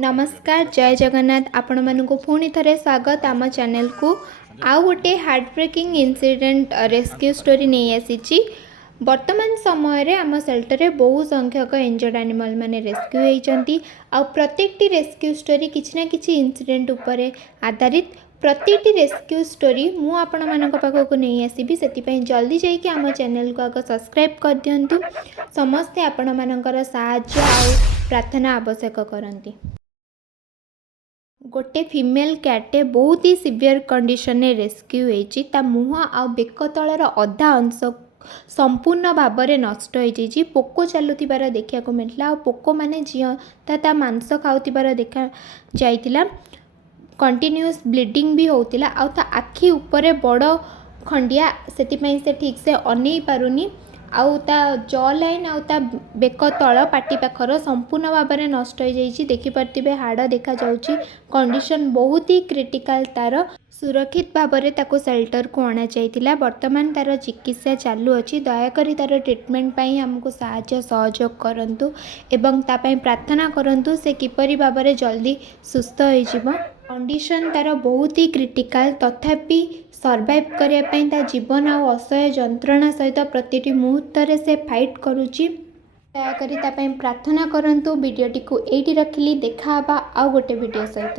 नमस्कार जय जगन्नाथ आपण मानक पुणी थे स्वागत आम चैनल को आउ गोटे heart breaking incident rescue story नहीं आसी। वर्तमान समय रे आम सेल्टर बहु संख्यक इंजर्ड एनिमल माने रेस्क्यू होती। आ प्रत्येक रेस्क्यू स्टोरी किसी ना किसी इंसिडेंट उपरे आधारित। प्रत्येक रेस्क्यू स्टोरी मु आपण मानक पाखक नहीं आसबि से जल्दी जाइए आम चैनल को आग सब्सक्राइब कर दिंतु। समस्ते आपण मानकर साहाय्य आ प्रार्थना आवश्यक करती। गोटे फीमेल कैटे बहुत ही सीवियर कंडीशन में रेस्क्यू होती। मुह आ बेक तलर अधा अंश संपूर्ण भाव में नष्ट हो पोक चलुथिबार देखा मिलता। पोक मैंने जीता मांस खाऊथिबार देखा जाइतिला। कंटिन्यूअस ब्लीडिंग भी होतिला। आखि उपरे बड़ खंडिया से ठीक से अनै पारुनी। आउ ता जॉ लाइन आउ ता बेक तल पाटी पाखर संपूर्ण भाव में नष्ट हो जाइए। देखिपे हाड़ देखा जाउची। कंडीशन बहुत ही क्रिटिकल। तार सुरक्षित भाव में ताको सेल्टर को अणा जाइतिला। वर्तमान तार चिकित्सा चालू अछि। दयाकरी तार ट्रीटमेंट पाई हमको साहाय्य सहयोग करंतु एवं तापाई प्रार्थना करंतु से किपरि भाव में जल्दी सुस्थ हो जिवो। कंडीशन तार बहुत ही क्रिटिकल तथापि सर्वाइव करने ता जीवन और असह्य जंत्रणा सहित प्रति मुहूर्त से फाइट करुच्ची। दयाकरी तापाई प्रार्थना करंतु। वीडियोटी को एटी रखिली। देखा आउ गोटे वीडियो सहित।